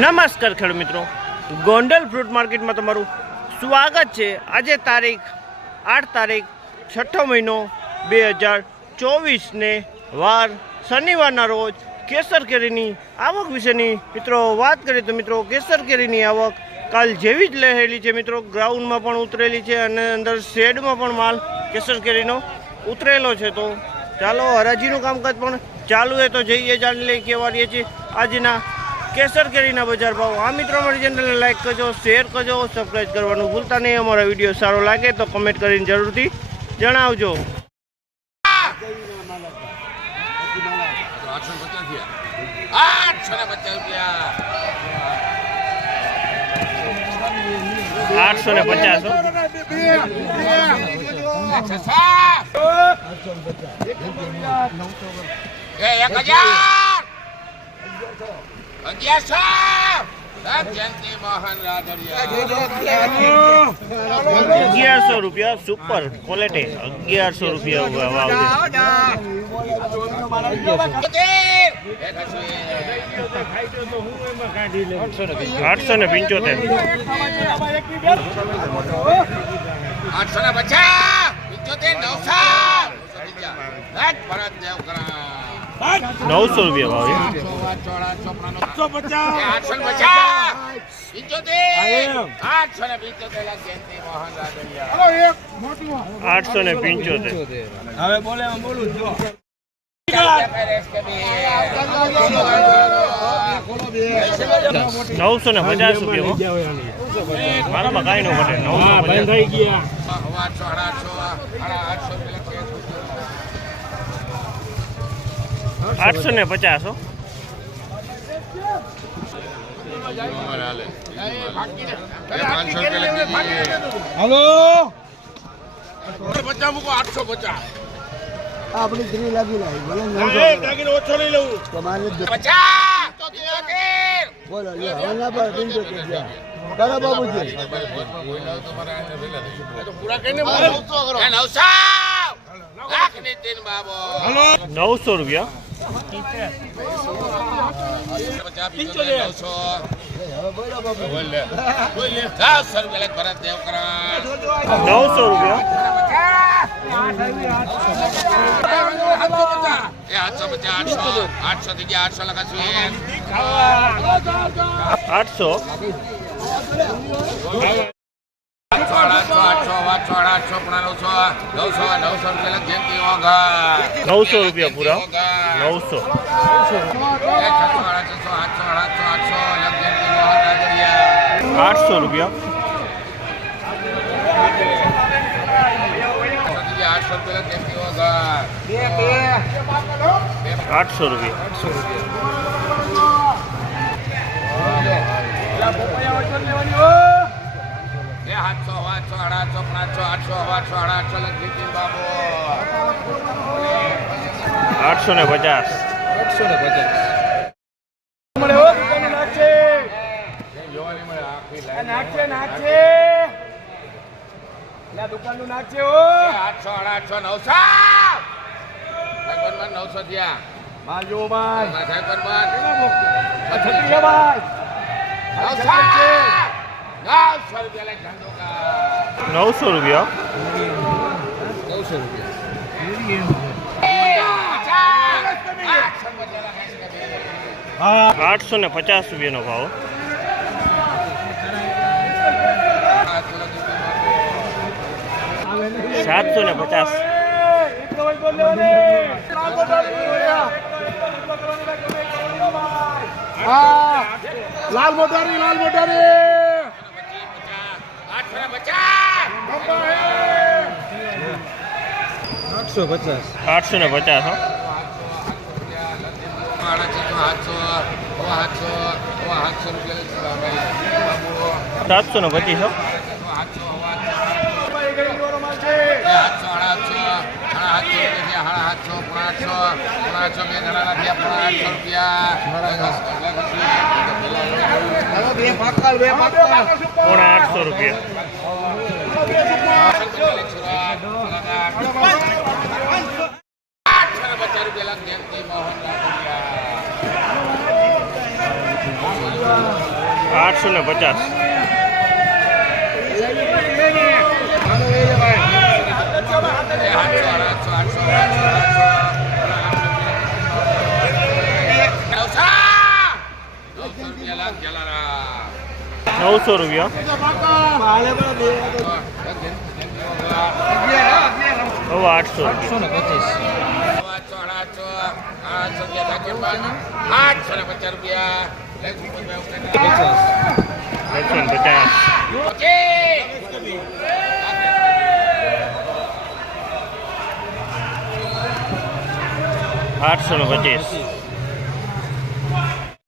નમસ્કાર ખેડૂત મિત્રો, ગોંડલ ફ્રૂટ માર્કેટમાં તમારું સ્વાગત છે। આજે તારીખ 8 તારીખ 6 મહિનો 2024 ને વાર શનિવારના રોજ કેસર કેરીની આવક વિશેની મિત્રો વાત કરીએ તો મિત્રો કેસર કેરીની આવક કાલ જેવી જ રહેલી છે મિત્રો। ગ્રાઉન્ડમાં પણ ઉતરેલી છે અને અંદર શેડમાં પણ માલ કેસર કેરીનો ઉતરેલો છે। તો ચાલો હરાજીનું કામકાજ પણ ચાલુ છે, તો જઈએ જાણી લઈએ કેવા રહીએ છીએ આજના केसर केरीना बजार भाव। आ मित्रों हमारी चैनल ने लाइक करजो, शेर करजो, सब्सक्राइब करवानुं भूलता नहीं। हमारा वीडियो सारो लागे तो कमेंट करीने जरूरथी जणावजो। 1100 रुपया सुपर क्वालिटी 1100 रुपया भाव है। 900 रुपया भाव है। 950 रुपया मारा मकाई नो बटे 850 हो। हेलो बच्चा मुको 850 अपनी ग्री लगी लाई बोले लेकिन ओछो नहीं लऊ तुम्हारे बच्चा तो 73 बोलो ये हवाना पर 73 करो बाबूजी तो पूरा कहने बोलो 900 लाख ने 3 बाबू हेलो 900 रुपया 900 रुपया 800 लगा 800 900 रुपया पूरा 900 800 रुपया 800 रुपया 900 रुपया 850 रुपया नो भाव 750 लाल मोटारी 850 हो। 725 हो। 800 रुपया 50 रुपया लग 850. ₹900. હવે 800. ₹850.